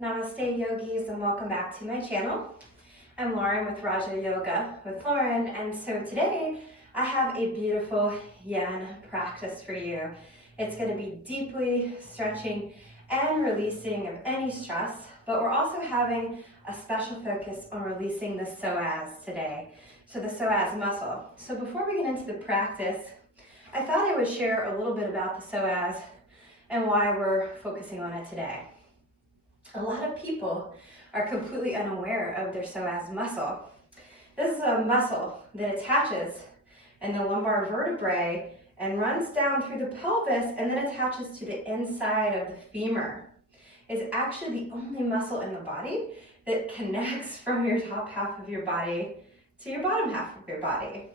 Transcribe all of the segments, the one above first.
Namaste yogis and welcome back to my channel. I'm Lauren with Raja Yoga with Lauren, and so today I have a beautiful yin practice for you. It's going to be deeply stretching and releasing of any stress, but we're also having a special focus on releasing the psoas today. So the psoas muscle. So before we get into the practice, I thought I would share a little bit about the psoas and why we're focusing on it today. A lot of people are completely unaware of their psoas muscle. This is a muscle that attaches in the lumbar vertebrae and runs down through the pelvis and then attaches to the inside of the femur. It's actually the only muscle in the body that connects from your top half of your body to your bottom half of your body.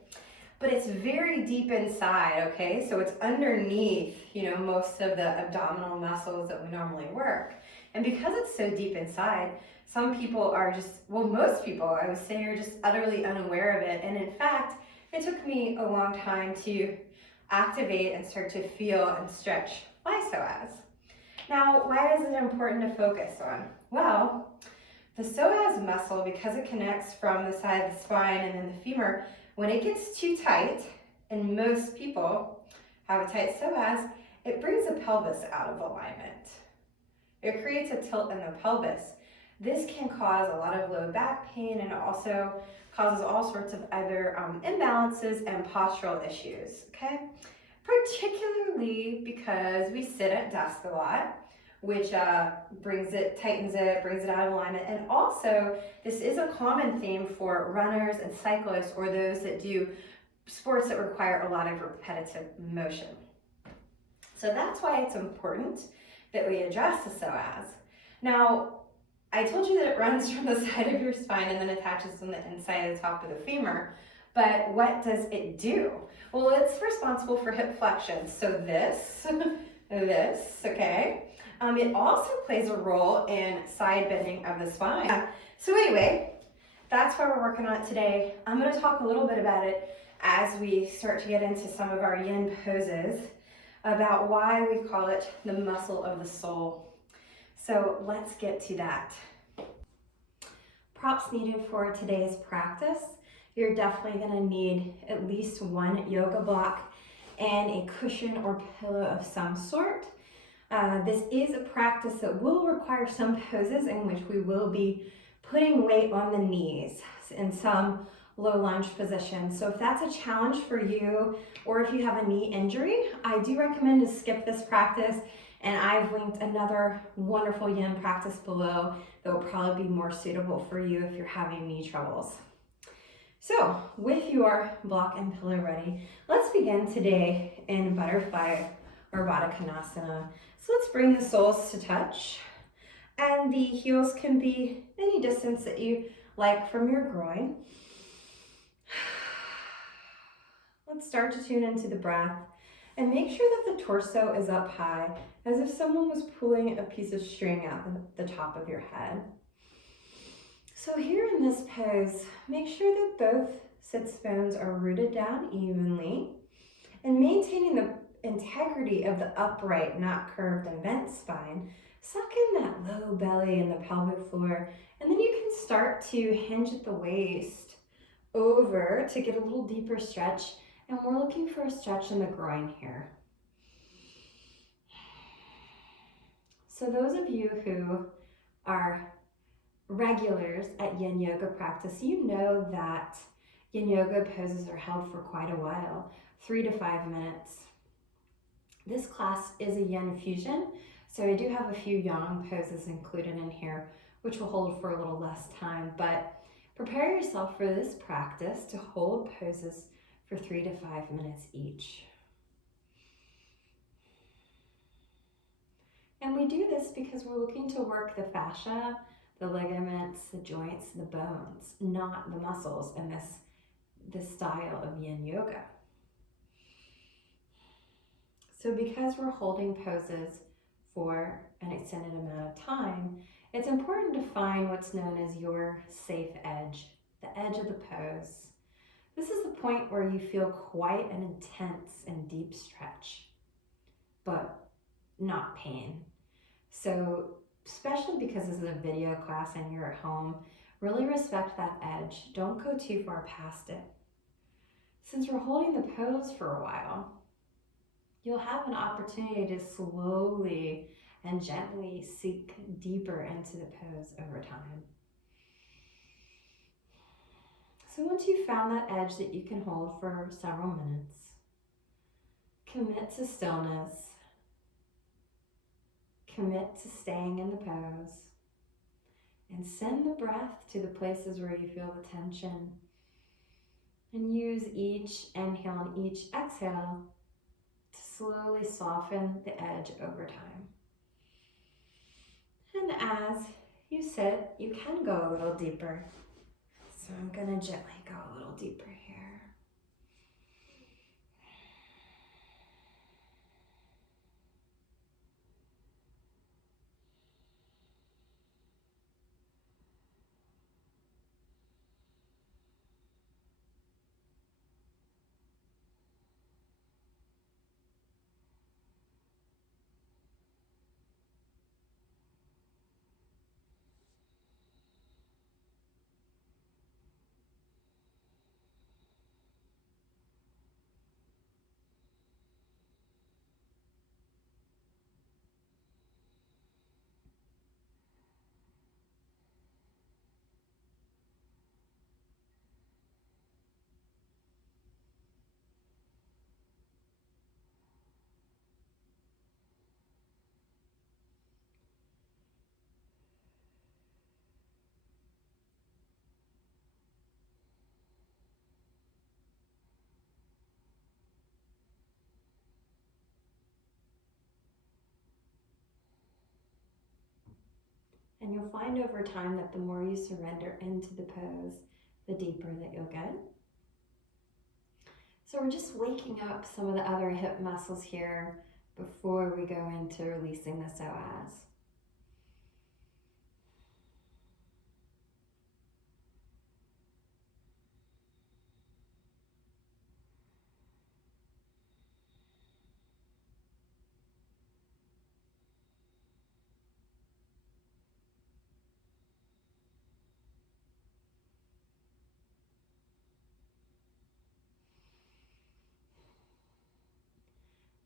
But it's very deep inside, okay? So it's underneath, most of the abdominal muscles that we normally work. And because it's so deep inside, some people are most people, I would say, are just utterly unaware of it. And in fact, it took me a long time to activate and start to feel and stretch my psoas. Now, why is it important to focus on? Well, the psoas muscle, because it connects from the side of the spine and then the femur, when it gets too tight, and most people have a tight psoas, it brings the pelvis out of alignment. It creates a tilt in the pelvis. This can cause a lot of low back pain and also causes all sorts of other imbalances and postural issues, okay? Particularly because we sit at desk a lot, which tightens it, brings it out of alignment. And also, this is a common theme for runners and cyclists or those that do sports that require a lot of repetitive motion. So that's why it's important that we address the psoas. Now, I told you that it runs from the side of your spine and then attaches on the inside of the top of the femur, but what does it do? Well, it's responsible for hip flexion. So this, okay? It also plays a role in side bending of the spine. So anyway, that's why we're working on it today. I'm gonna talk a little bit about it as we start to get into some of our yin poses, about why we call it the muscle of the soul. So let's get to that. Props needed for today's practice. You're definitely gonna need at least one yoga block and a cushion or pillow of some sort. This is a practice that will require some poses in which we will be putting weight on the knees in some low lunge position. So if that's a challenge for you, or if you have a knee injury, I do recommend to skip this practice, and I've linked another wonderful yin practice below that will probably be more suitable for you if you're having knee troubles. So with your block and pillow ready, let's begin today in butterfly or Baddha Konasana. So let's bring the soles to touch, and the heels can be any distance that you like from your groin. Let's start to tune into the breath and make sure that the torso is up high, as if someone was pulling a piece of string out the top of your head. So here in this pose, make sure that both sits bones are rooted down evenly and maintaining the integrity of the upright, not curved and bent spine. Suck in that low belly and the pelvic floor, and then you can start to hinge at the waist over to get a little deeper stretch, and we're looking for a stretch in the groin here. So those of you who are regulars at yin yoga practice, you know that yin yoga poses are held for quite a while, 3 to 5 minutes. This class is a yin fusion, so I do have a few yang poses included in here, which will hold for a little less time, but prepare yourself for this practice to hold poses for 3 to 5 minutes each. And we do this because we're looking to work the fascia, the ligaments, the joints, the bones, not the muscles in this style of yin yoga. So because we're holding poses for an extended amount of time, it's important to find what's known as your safe edge, the edge of the pose. This is the point where you feel quite an intense and deep stretch, but not pain. So especially because this is a video class and you're at home, really respect that edge. Don't go too far past it. Since we're holding the pose for a while, you'll have an opportunity to slowly and gently sink deeper into the pose over time. So once you've found that edge that you can hold for several minutes, commit to stillness, commit to staying in the pose, and send the breath to the places where you feel the tension. And use each inhale and each exhale to slowly soften the edge over time. And as you sit, you can go a little deeper. So I'm going to gently go a little deeper here. And you'll find over time that the more you surrender into the pose, the deeper that you'll get. So we're just waking up some of the other hip muscles here before we go into releasing the psoas.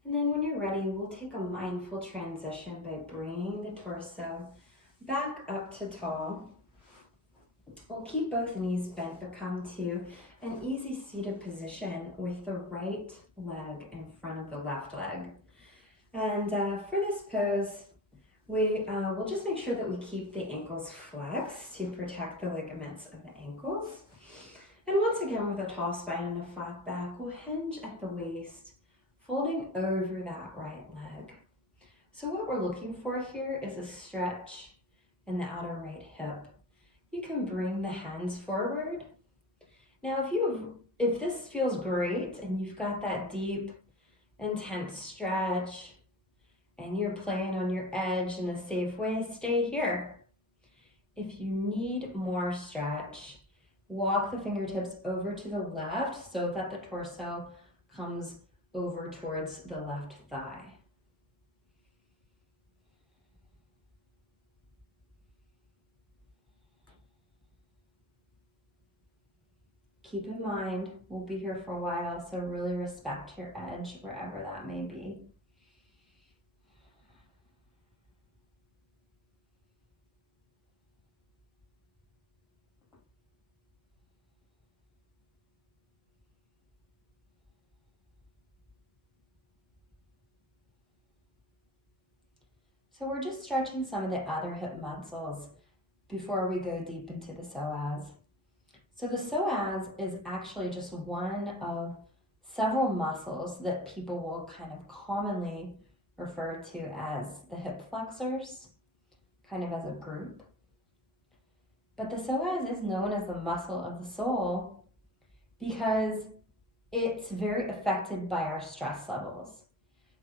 And then when you're ready, we'll take a mindful transition by bringing the torso back up to tall. We'll keep both knees bent, but come to an easy seated position with the right leg in front of the left leg. And for this pose, we'll just make sure that we keep the ankles flexed to protect the ligaments of the ankles. And once again, with a tall spine and a flat back, we'll hinge at the waist, folding over that right leg. So what we're looking for here is a stretch in the outer right hip. You can bring the hands forward. Now, if this feels great and you've got that deep, intense stretch and you're playing on your edge in a safe way, stay here. If you need more stretch, walk the fingertips over to the left so that the torso comes over towards the left thigh. Keep in mind, we'll be here for a while, so really respect your edge wherever that may be. So we're just stretching some of the other hip muscles before we go deep into the psoas. So the psoas is actually just one of several muscles that people will kind of commonly refer to as the hip flexors, kind of as a group. But the psoas is known as the muscle of the soul because it's very affected by our stress levels.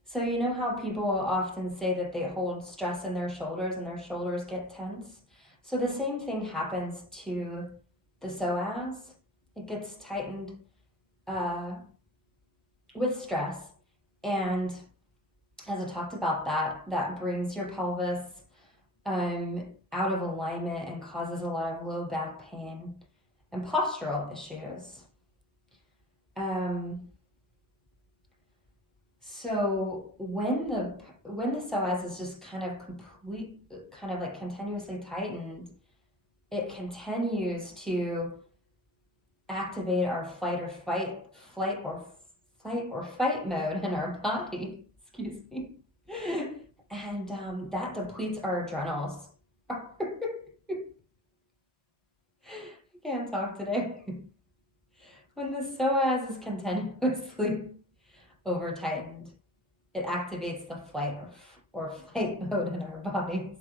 So you know how people will often say that they hold stress in their shoulders and their shoulders get tense? So the same thing happens to the psoas. It gets tightened with stress. And as I talked about that brings your pelvis out of alignment and causes a lot of low back pain and postural issues. So when the psoas is just kind of like continuously tightened, it continues to activate our flight or fight mode in our body. Excuse me. And that depletes our adrenals. I can't talk today. When the psoas is continuously over tightened, it activates the flight or fight mode in our bodies.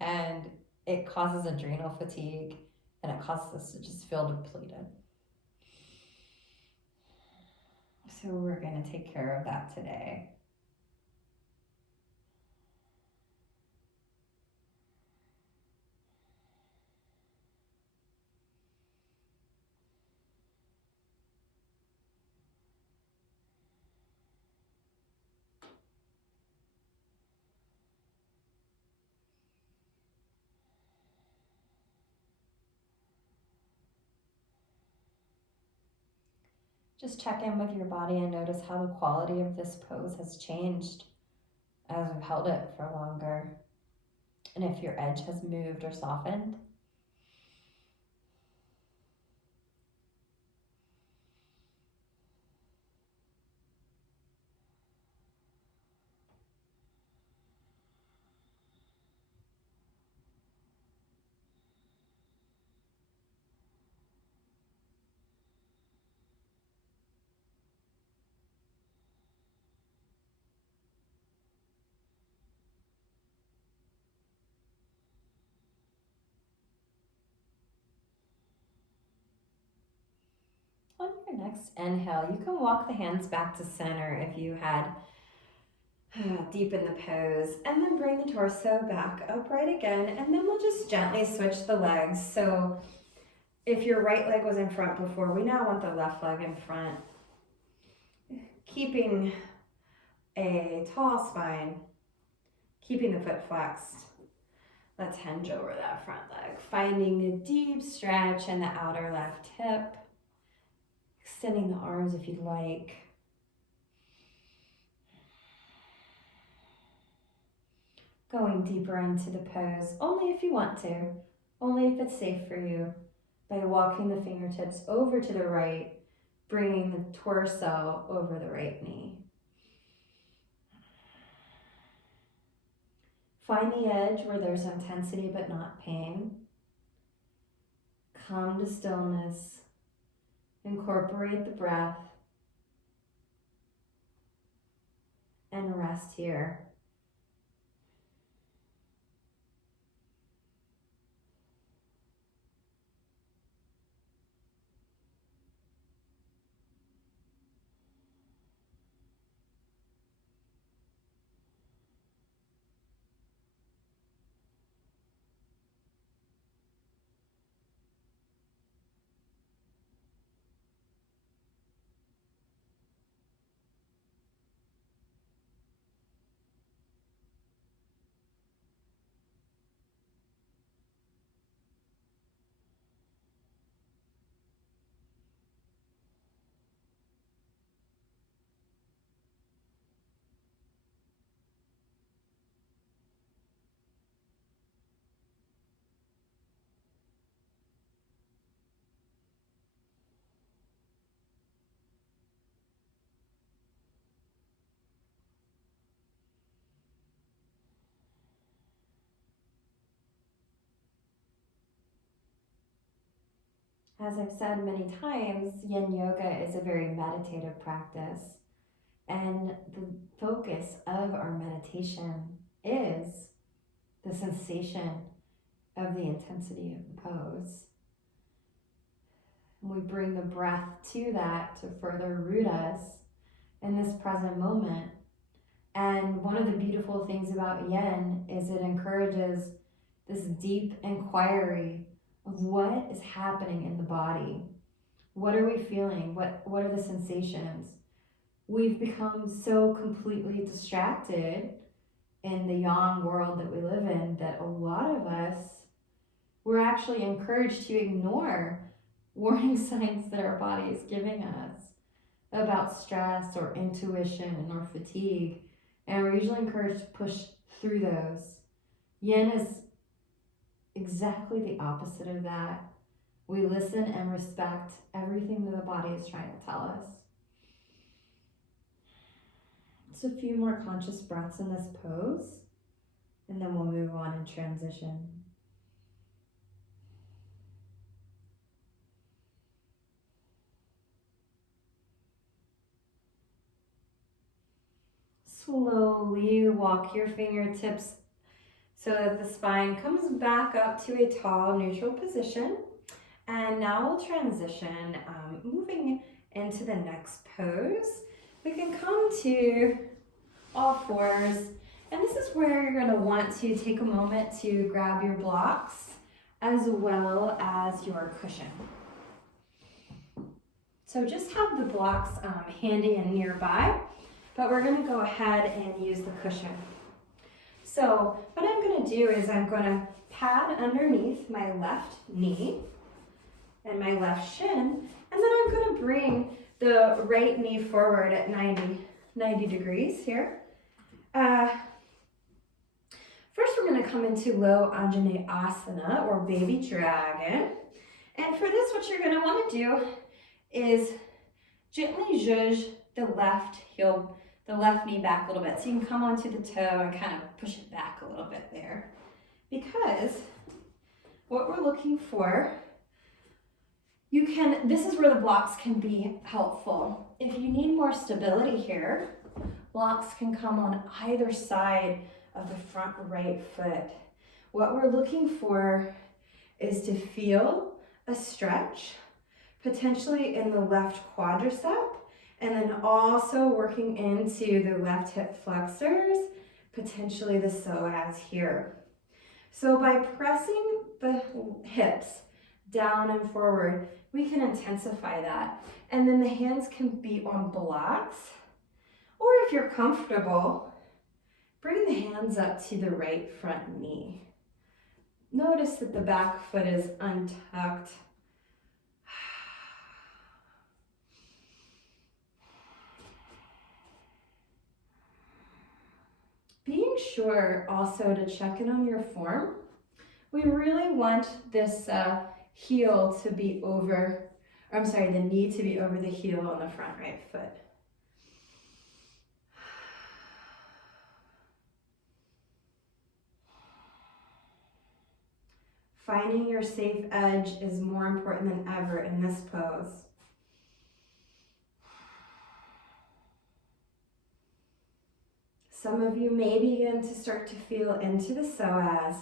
And it causes adrenal fatigue, and it causes us to just feel depleted. So we're going to take care of that today. Just check in with your body and notice how the quality of this pose has changed as we've held it for longer. And if your edge has moved or softened. On your next inhale, you can walk the hands back to center if you had deepen the pose, and then bring the torso back upright again, and then we'll just gently switch the legs. So if your right leg was in front before, we now want the left leg in front. Keeping a tall spine, keeping the foot flexed. Let's hinge over that front leg, finding a deep stretch in the outer left hip. Extending the arms if you'd like. Going deeper into the pose, only if you want to, only if it's safe for you, by walking the fingertips over to the right, bringing the torso over the right knee. Find the edge where there's intensity but not pain. Come to stillness. Incorporate the breath and rest here. As I've said many times, Yin Yoga is a very meditative practice, and the focus of our meditation is the sensation of the intensity of the pose. And we bring the breath to that to further root us in this present moment. And one of the beautiful things about Yin is it encourages this deep inquiry of what is happening in the body. What are we feeling? What are the sensations? We've become so completely distracted in the yang world that we live in that lot of us, we're actually encouraged to ignore warning signs that our body is giving us about stress or intuition or fatigue. And we're usually encouraged to push through those. Yin is exactly the opposite of that. We listen and respect everything that the body is trying to tell us. Just a few more conscious breaths in this pose, and then we'll move on and transition. Slowly walk your fingertips so that the spine comes back up to a tall, neutral position. And now we'll transition, moving into the next pose. We can come to all fours, and this is where you're going to want to take a moment to grab your blocks as well as your cushion. So just have the blocks handy and nearby, but we're going to go ahead and use the cushion. So what I'm going to do is I'm going to pad underneath my left knee and my left shin, and then I'm going to bring the right knee forward at 90 degrees here. First we're going to come into low Anjaneyasana or baby dragon. And for this, what you're going to want to do is gently zhuzh the left heel, the left knee back a little bit. So you can come onto the toe and kind of push it back a little bit there. Because what we're looking for, this is where the blocks can be helpful. If you need more stability here, blocks can come on either side of the front right foot. What we're looking for is to feel a stretch, potentially in the left quadricep, and then also working into the left hip flexors, potentially the psoas here. So by pressing the hips down and forward, we can intensify that. And then the hands can be on blocks, or if you're comfortable, bring the hands up to the right front knee. Notice that the back foot is untucked. Being sure also to check in on your form. We really want this heel to be over, or I'm sorry, the knee to be over the heel on the front right foot. Finding your safe edge is more important than ever in this pose. Some of you may begin to start to feel into the psoas,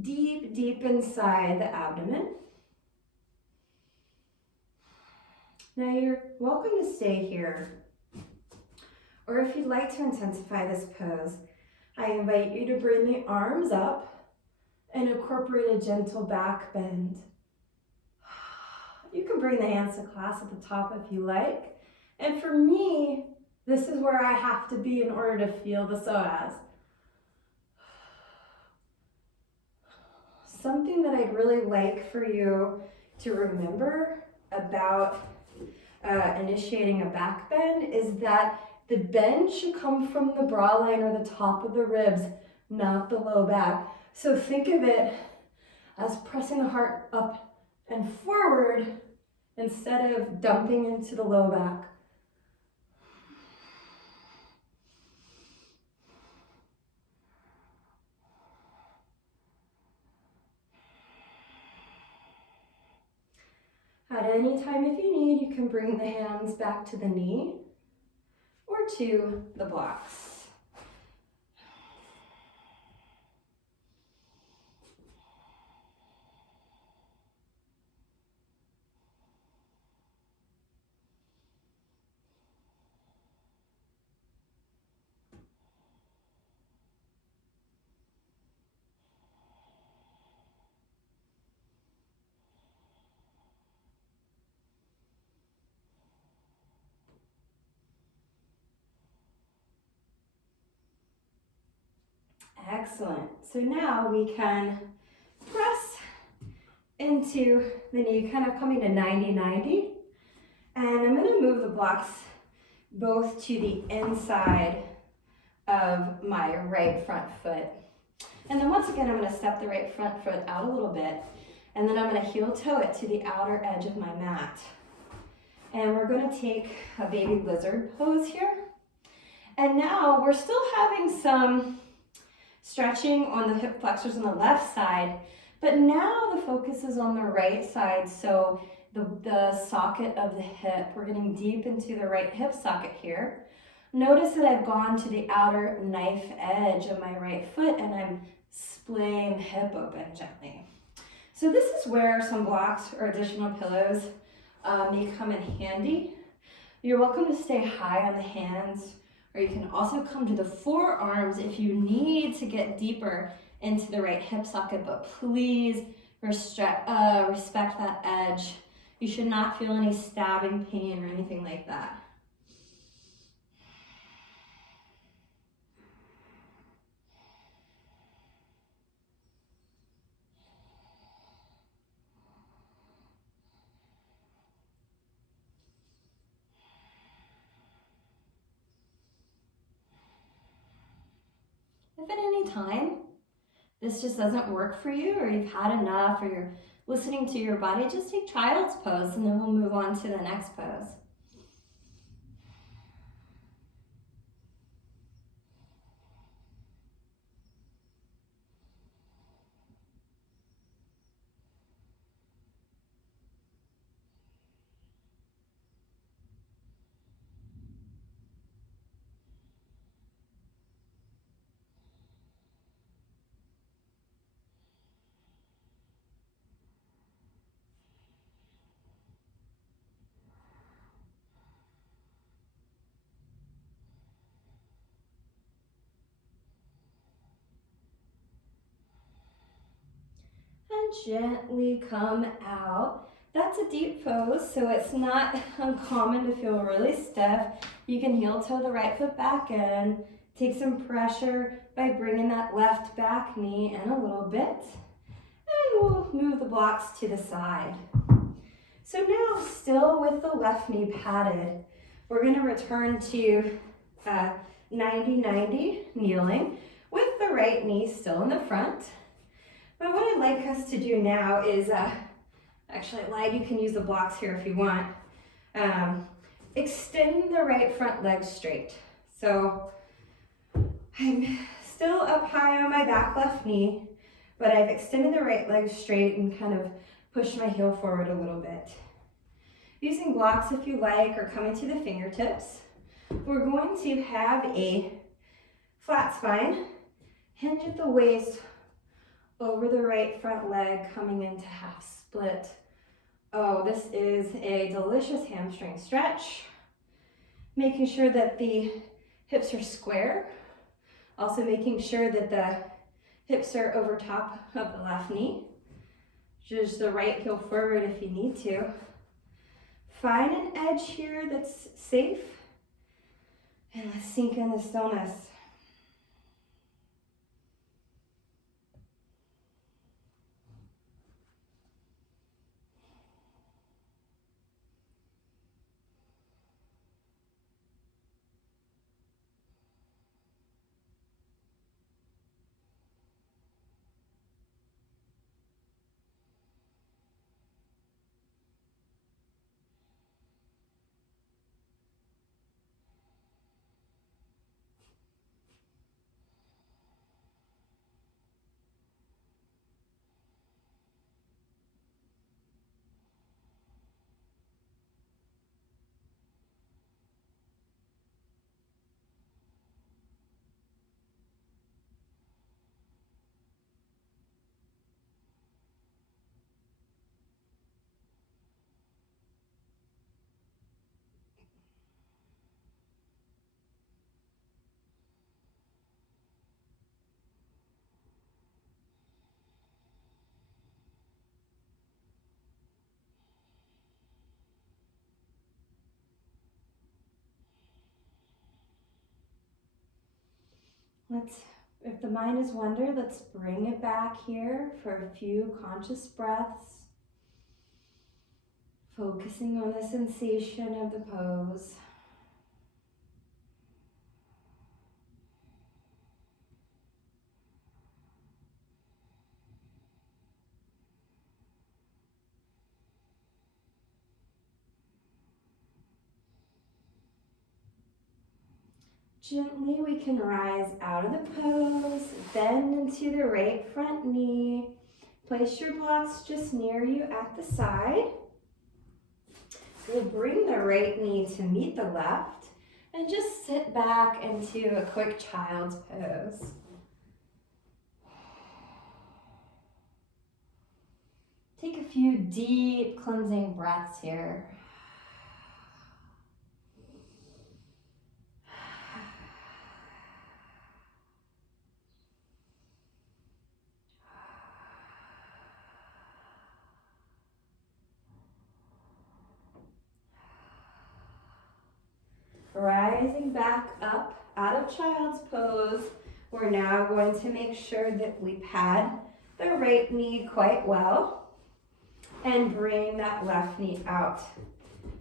deep, deep inside the abdomen. Now you're welcome to stay here. Or if you'd like to intensify this pose, I invite you to bring the arms up and incorporate a gentle back bend. You can bring the hands to clasp at the top if you like. And for me, this is where I have to be in order to feel the psoas. Something that I'd really like for you to remember about initiating a back bend is that the bend should come from the bra line or the top of the ribs, not the low back. So think of it as pressing the heart up and forward instead of dumping into the low back. At any time if you need, you can bring the hands back to the knee or to the blocks. Excellent. So now we can press into the knee, kind of coming to 90-90. And I'm going to move the blocks both to the inside of my right front foot. And then once again, I'm going to step the right front foot out a little bit. And then I'm going to heel toe it to the outer edge of my mat. And we're going to take a baby lizard pose here. And now we're still having some stretching on the hip flexors on the left side, but now the focus is on the right side. So the socket of the hip, we're getting deep into the right hip socket here. Notice that I've gone to the outer knife edge of my right foot and I'm splitting the hip open gently. So this is where some blocks or additional pillows may come in handy. You're welcome to stay high on the hands, or you can also come to the forearms if you need to get deeper into the right hip socket, but please respect that edge. You should not feel any stabbing pain or anything like that. If at any time this just doesn't work for you, or you've had enough, or you're listening to your body, just take child's pose and then we'll move on to the next pose. And gently come out. That's a deep pose, so it's not uncommon to feel really stiff. You can heel toe the right foot back in. Take some pressure by bringing that left back knee in a little bit. And we'll move the blocks to the side. So now, still with the left knee padded, we're going to return to 90-90 kneeling with the right knee still in the front. But what I'd like us to do now is, actually Live, you can use the blocks here if you want. Extend the right front leg straight. So I'm still up high on my back left knee, but I've extended the right leg straight and kind of pushed my heel forward a little bit. Using blocks if you like, or coming to the fingertips, we're going to have a flat spine, hinge at the waist, over the right front leg, coming into half split. Oh, this is a delicious hamstring stretch. Making sure that the hips are square. Also making sure that the hips are over top of the left knee. Just the right heel forward if you need to. Find an edge here that's safe. And let's sink in the stillness. Let's If the mind is wander, let's bring it back here for a few conscious breaths, focusing on the sensation of the pose. Gently we can rise out of the pose, bend into the right front knee. Place your blocks just near you at the side. We'll bring the right knee to meet the left and just sit back into a quick child's pose. Take a few deep cleansing breaths here. Rising back up out of child's pose, we're now going to make sure that we pad the right knee quite well and bring that left knee out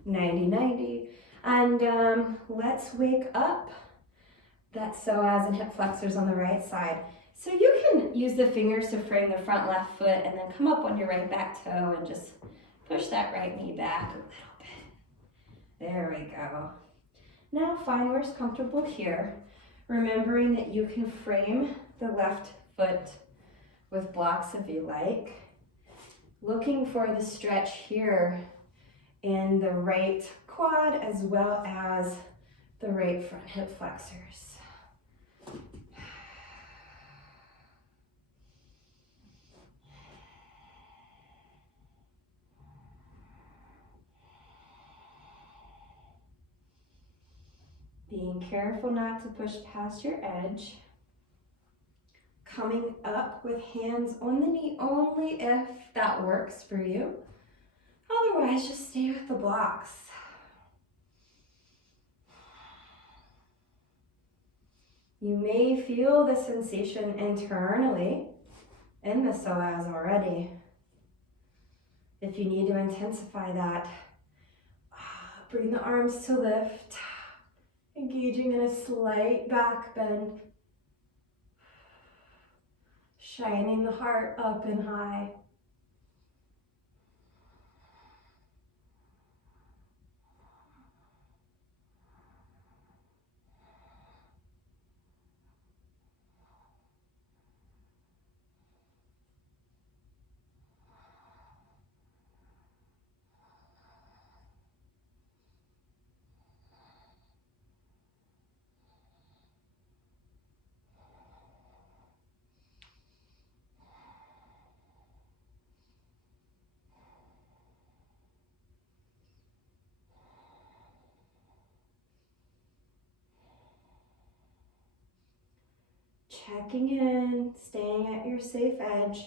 90-90. And let's wake up that psoas and hip flexors on the right side. So you can use the fingers to frame the front left foot and then come up on your right back toe and just push that right knee back a little bit. There we go. Now find where's comfortable here, remembering that you can frame the left foot with blocks if you like. Looking for the stretch here in the right quad as well as the right front hip flexors. Being careful not to push past your edge. Coming up with hands on the knee only if that works for you. Otherwise, just stay with the blocks. You may feel the sensation internally in the psoas already. If you need to intensify that, bring the arms to lift. Engaging in a slight back bend. Shining the heart up and high. Checking in, staying at your safe edge.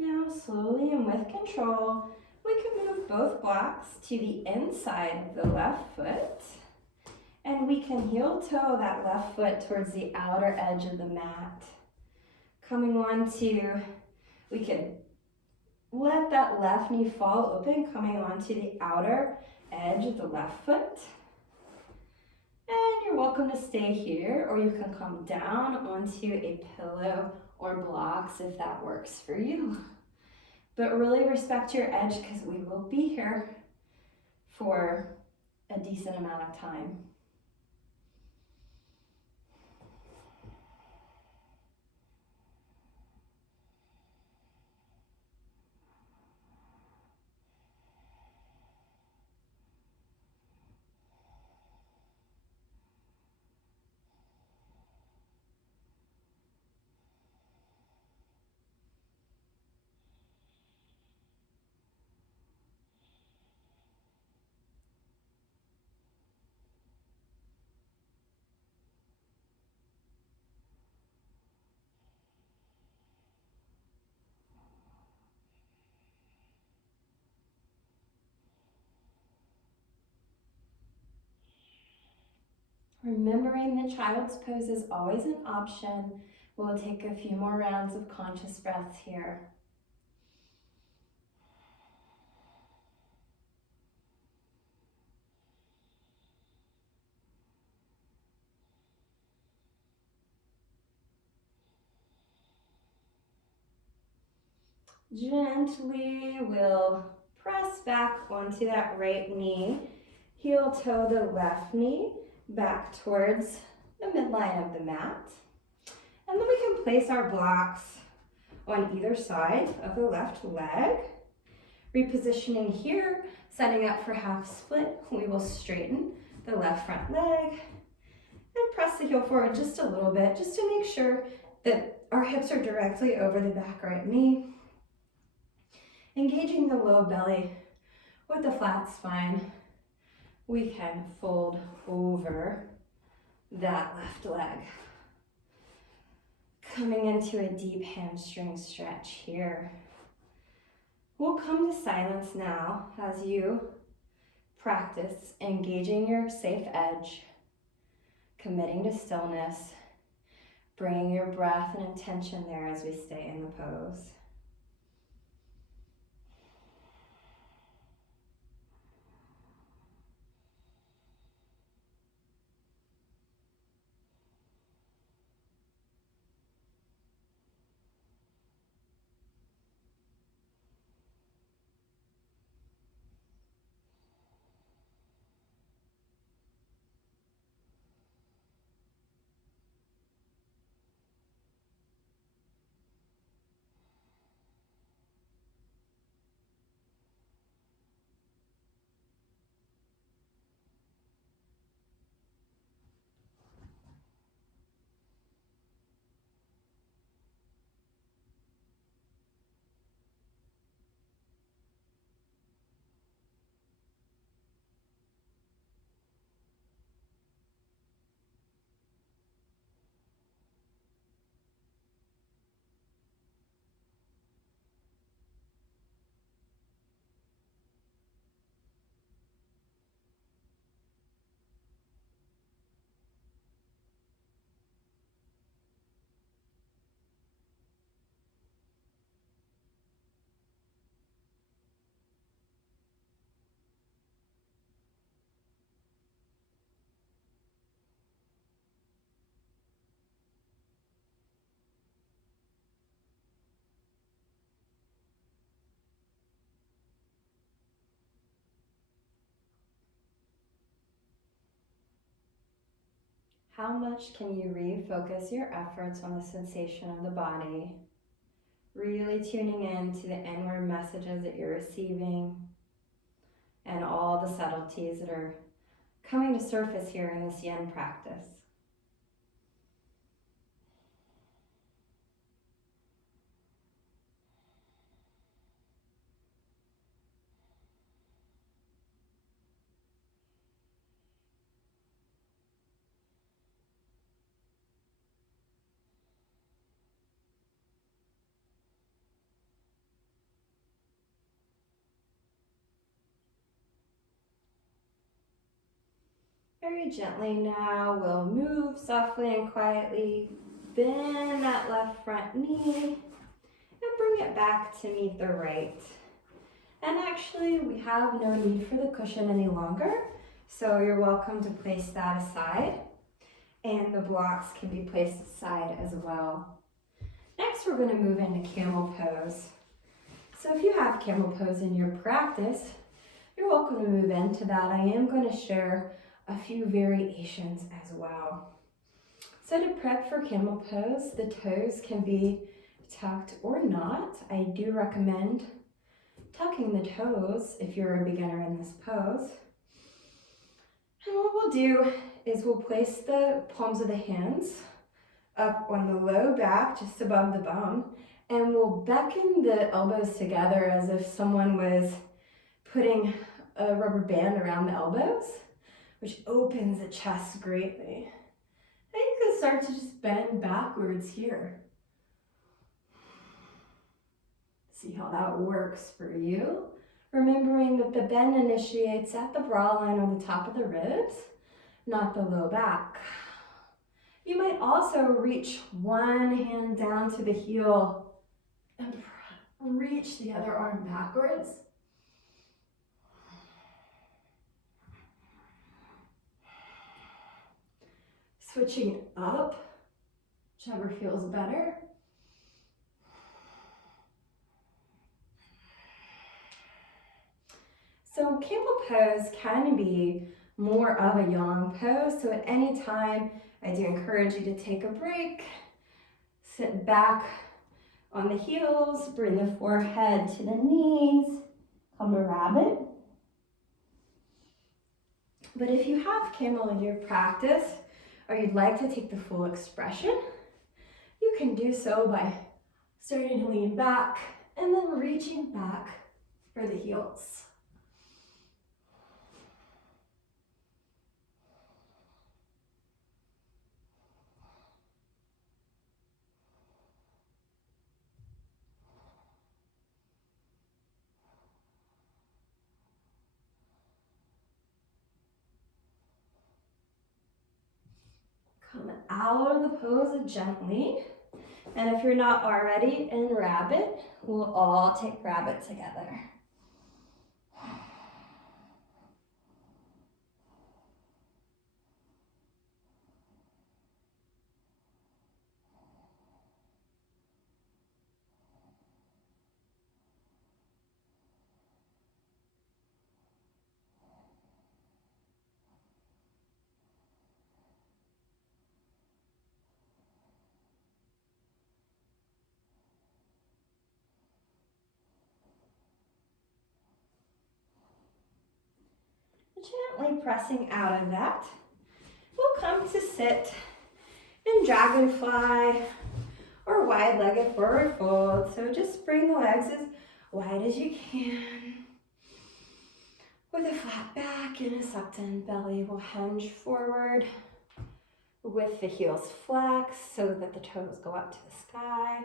Now, slowly and with control, we can move both blocks to the inside of the left foot. And we can heel toe that left foot towards the outer edge of the mat. Coming on to, we can let that left knee fall open, coming onto the outer edge of the left foot. And you're welcome to stay here, or you can come down onto a pillow or blocks if that works for you. But really respect your edge because we will be here for a decent amount of time. Remembering that child's pose is always an option. We'll take a few more rounds of conscious breaths here. Gently, we'll press back onto that right knee. Heel toe the left knee back towards the midline of the mat. And then we can place our blocks on either side of the left leg. Repositioning here, setting up for half split, we will straighten the left front leg and press the heel forward just a little bit, just to make sure that our hips are directly over the back right knee. Engaging the low belly with a flat spine, we can fold over that left leg. Coming into a deep hamstring stretch here. We'll come to silence now as you practice engaging your safe edge, committing to stillness, bringing your breath and intention there as we stay in the pose. How much can you refocus your efforts on the sensation of the body? Really tuning in to the inward messages that you're receiving and all the subtleties that are coming to surface here in this yin practice. Very gently now, we'll move softly and quietly, bend that left front knee, and bring it back to meet the right. And actually, we have no need for the cushion any longer, so you're welcome to place that aside, and the blocks can be placed aside as well. Next, we're going to move into camel pose. So if you have camel pose in your practice, you're welcome to move into that. I am going to share a few variations as well. So to prep for camel pose, the toes can be tucked or not. I do recommend tucking the toes if you're a beginner in this pose. And what we'll do is we'll place the palms of the hands up on the low back, just above the bum, and we'll beckon the elbows together as if someone was putting a rubber band around the elbows, which opens the chest greatly. And you can start to just bend backwards here. See how that works for you. Remembering that the bend initiates at the bra line on the top of the ribs. not the low back. You might also reach one hand down to the heel and reach the other arm backwards. Switching up, whichever feels better. So camel pose can be more of a yang pose. So at any time, I do encourage you to take a break, sit back on the heels, bring the forehead to the knees, come to rabbit. But if you have camel in your practice, or you'd like to take the full expression, you can do so by starting to lean back and then reaching back for the heels. Come out of the pose gently. And if you're not already in rabbit, we'll all take rabbit together. Gently pressing out of that, we'll come to sit in dragonfly or wide-legged forward fold. So just bring the legs as wide as you can. With a flat back and a sucked in belly, we'll hinge forward with the heels flexed so that the toes go up to the sky.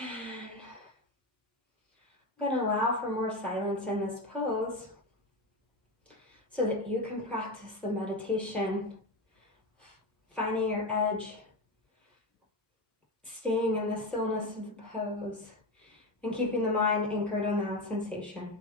And I'm going to allow for more silence in this pose so that you can practice the meditation, finding your edge, staying in the stillness of the pose, and keeping the mind anchored on that sensation.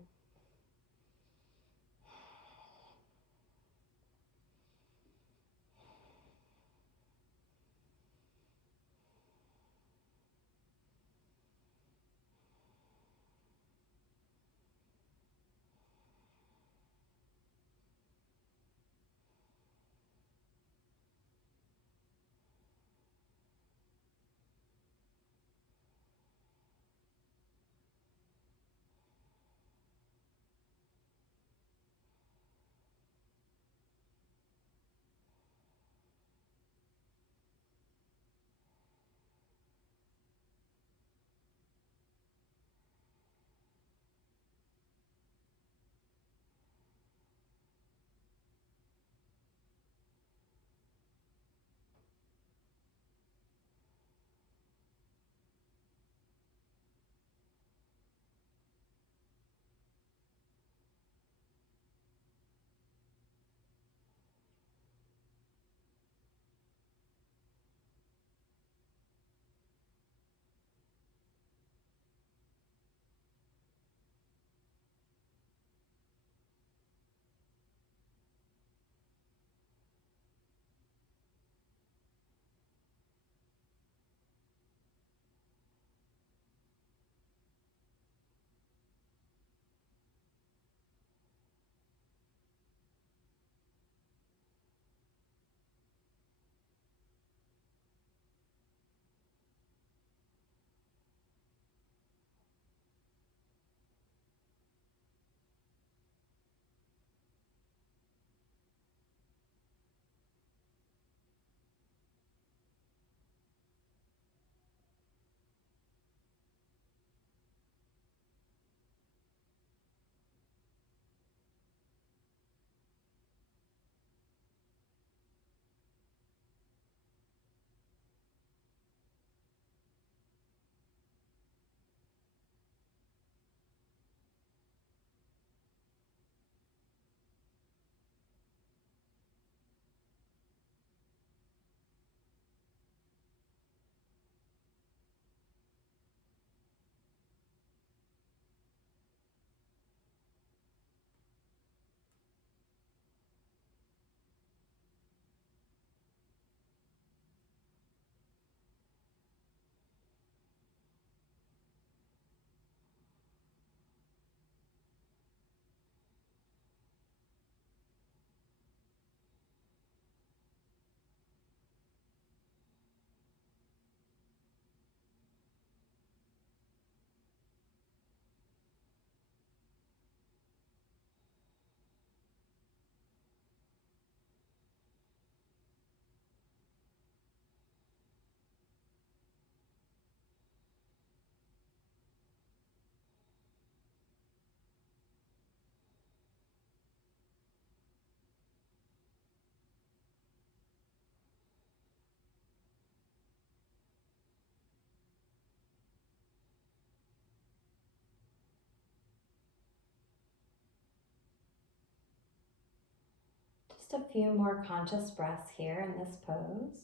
Just a few more conscious breaths here in this pose.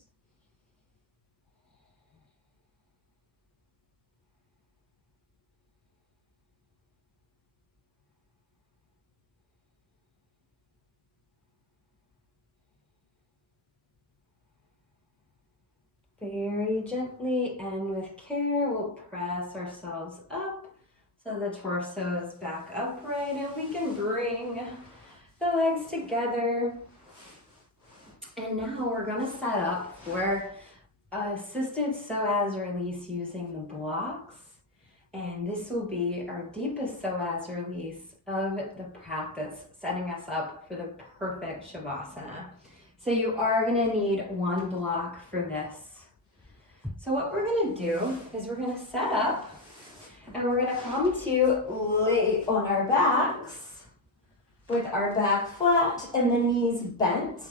Very gently and with care, we'll press ourselves up so the torso is back upright, and we can bring the legs together. And now we're going to set up for assisted psoas release using the blocks. And this will be our deepest psoas release of the practice, setting us up for the perfect shavasana. So you are going to need one block for this. So what we're going to do is we're going to set up and we're going to come to lay on our backs with our back flat and the knees bent,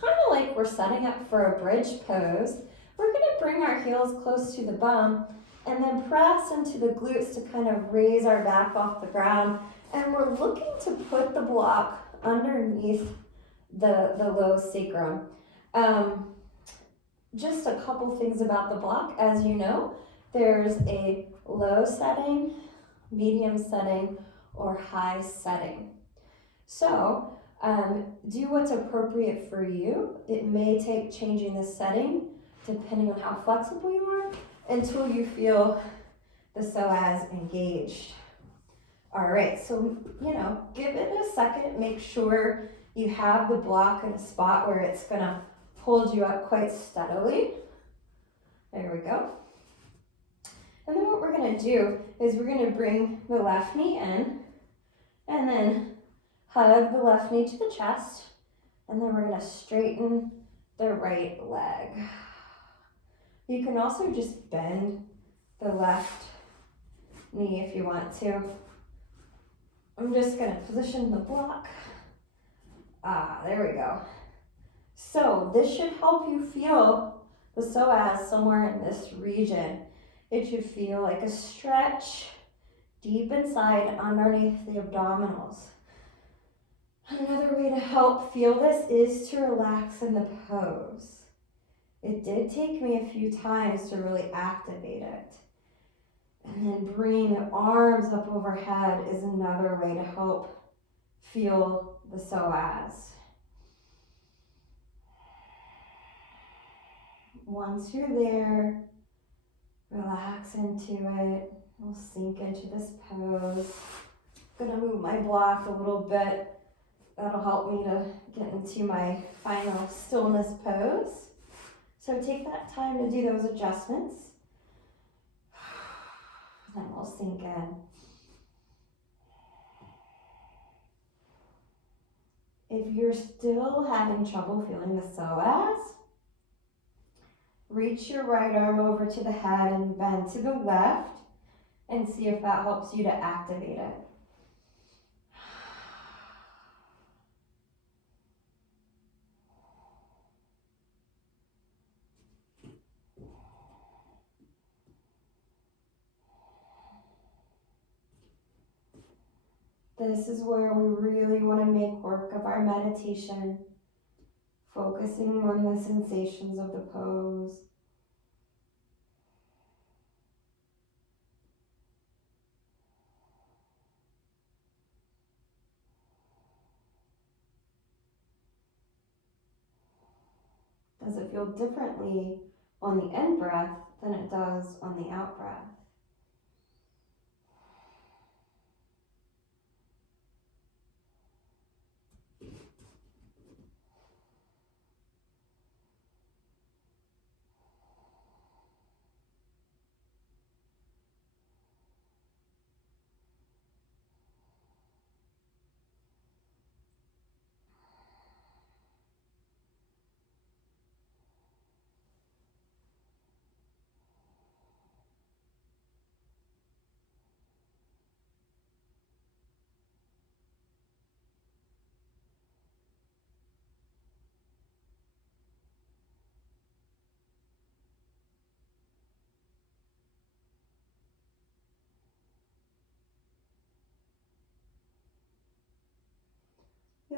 kind of like we're setting up for a bridge pose. We're going to bring our heels close to the bum and then press into the glutes to kind of raise our back off the ground. And we're looking to put the block underneath the low sacrum. Just a couple things about the block. As you know, there's a low setting, medium setting, or high setting. So do what's appropriate for you. It may take changing the setting depending on how flexible you are until you feel the psoas engaged. All right, so, give it a second. Make sure you have the block in a spot where it's gonna hold you up quite steadily. There we go. And then what we're gonna do is we're gonna bring the left knee in and then hug the left knee to the chest, and then we're gonna straighten the right leg. You can also just bend the left knee if you want to. I'm just gonna position the block. There we go. So this should help you feel the psoas somewhere in this region. It should feel like a stretch deep inside underneath the abdominals. Another way to help feel this is to relax in the pose. It did take me a few times to really activate it. And then bringing the arms up overhead is another way to help feel the psoas. Once you're there, relax into it. We'll sink into this pose. I'm gonna move my block a little bit. That'll help me to get into my final stillness pose. So take that time to do those adjustments. Then we'll sink in. If you're still having trouble feeling the psoas, reach your right arm over to the head and bend to the left and see if that helps you to activate it. This is where we really want to make work of our meditation, focusing on the sensations of the pose. Does it feel differently on the in breath than it does on the out breath?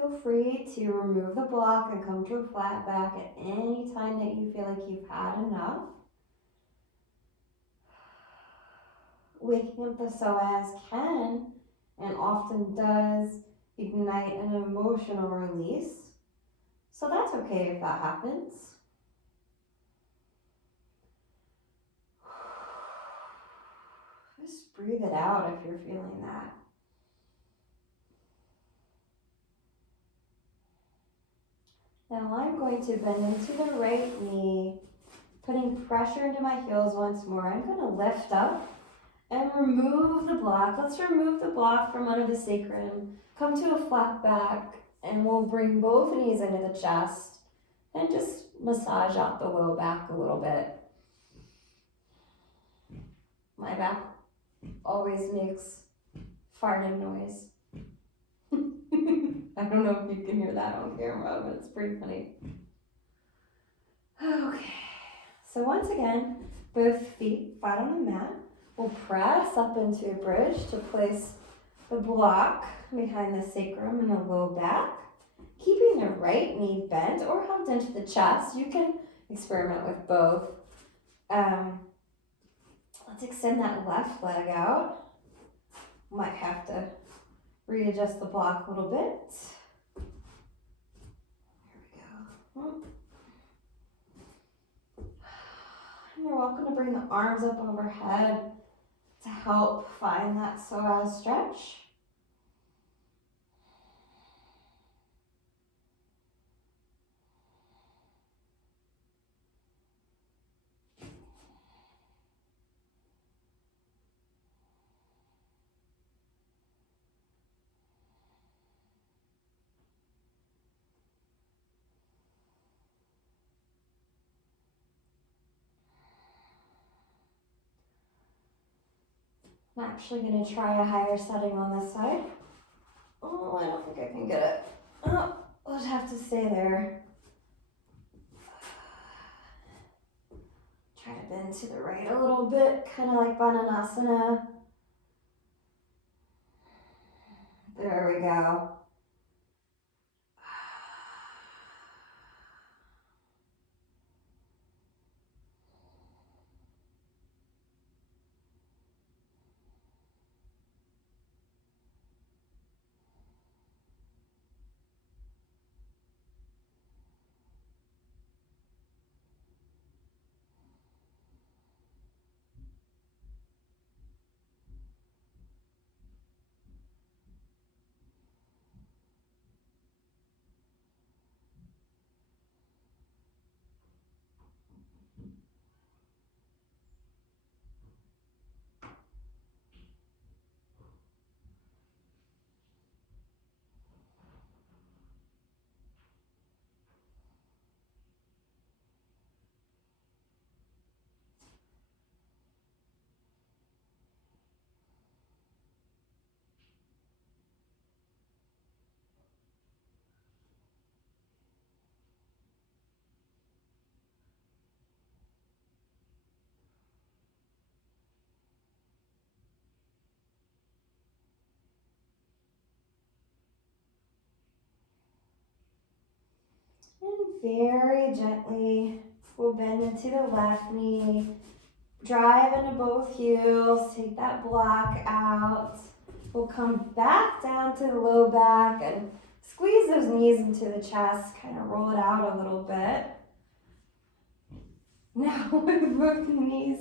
feel free to remove the block and come to a flat back at any time that you feel like you've had enough. Waking up the psoas can and often does ignite an emotional release. So that's okay if that happens. Just breathe it out if you're feeling that. Now I'm going to bend into the right knee, putting pressure into my heels once more. I'm going to lift up and remove the block. Let's remove the block from under the sacrum. Come to a flat back, and we'll bring both knees into the chest and just massage out the low back a little bit. My back always makes farting noise. I don't know if you can hear that on camera, but it's pretty funny. Okay, so once again, both feet flat on the mat. We'll press up into a bridge to place the block behind the sacrum and the low back, keeping the right knee bent or hugged into the chest. You can experiment with both. Let's extend that left leg out. Might have to readjust the block a little bit. There we go. And you're welcome to bring the arms up overhead to help find that psoas stretch. I'm actually going to try a higher setting on this side. Oh, I don't think I can get it. Oh, we'll just have to stay there. Try to bend to the right a little bit, kind of like Bananasana. There we go. And very gently, we'll bend into the left knee, drive into both heels, take that block out. We'll come back down to the low back and squeeze those knees into the chest, kind of roll it out a little bit. Now with both knees,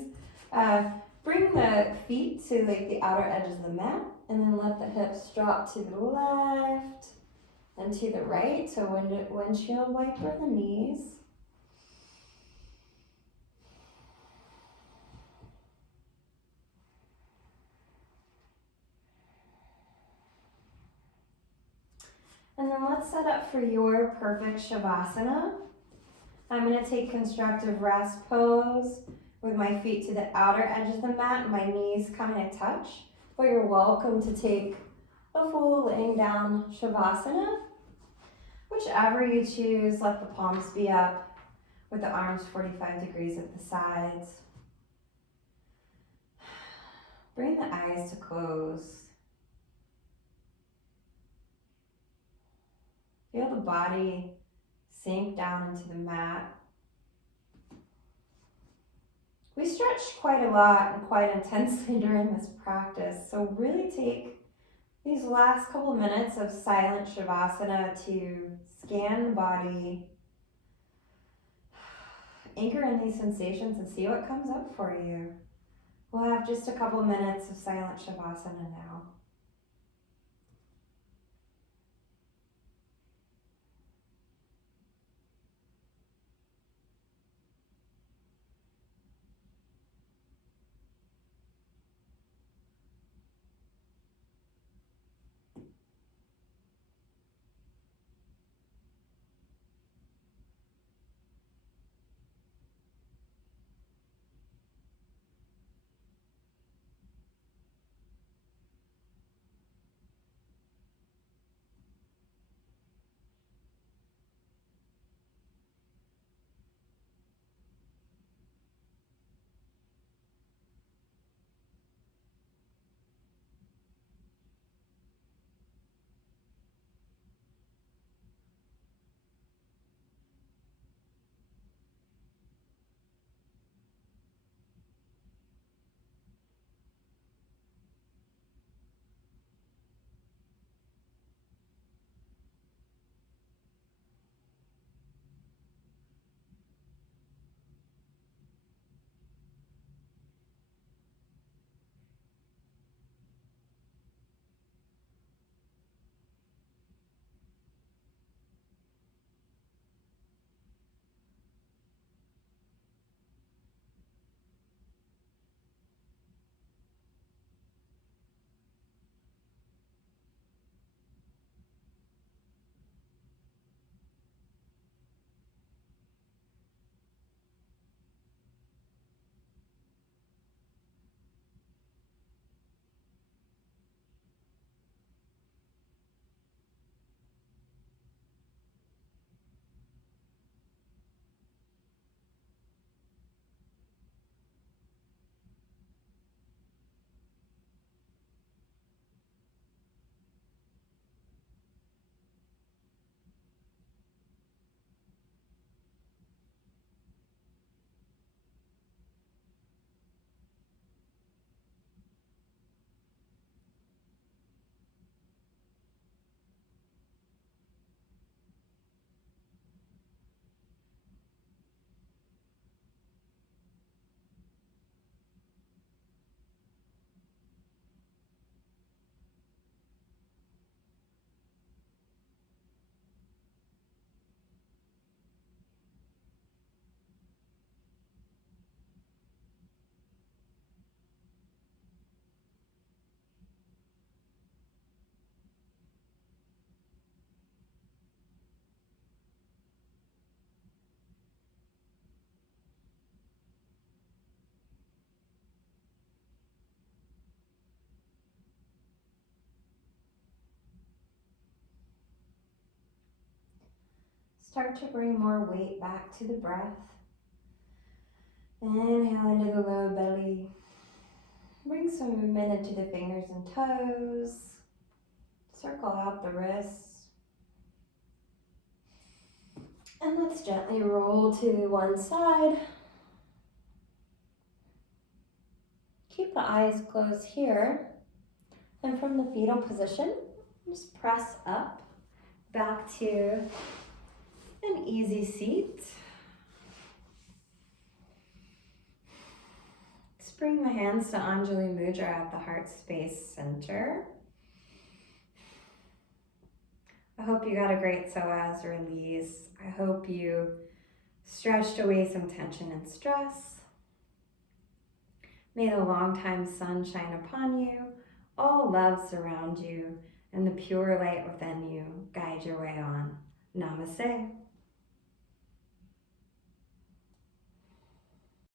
bring the feet to like the outer edges of the mat, and then let the hips drop to the left and to the right. So windshield wiper the knees. And then let's set up for your perfect Shavasana. I'm going to take constructive rest pose with my feet to the outer edge of the mat and my knees coming to touch. But you're welcome to take a full laying down Shavasana. Whichever you choose, let the palms be up with the arms 45 degrees at the sides. Bring the eyes to close. body sink down into the mat. We stretch quite a lot and quite intensely during this practice, so really take these last couple minutes of silent Shavasana to scan the body, anchor in these sensations, and see what comes up for you. We'll have just a couple minutes of silent Shavasana now. Start to bring more weight back to the breath. Inhale into the low belly. Bring some movement into the fingers and toes. Circle out the wrists. And let's gently roll to one side. Keep the eyes closed here. And from the fetal position, just press up back to an easy seat. Let's bring the hands to Anjali Mudra at the heart space center. I hope you got a great Psoas release. I hope you stretched away some tension and stress. May the long-time sun shine upon you, all love surround you, and the pure light within you guide your way on. Namaste.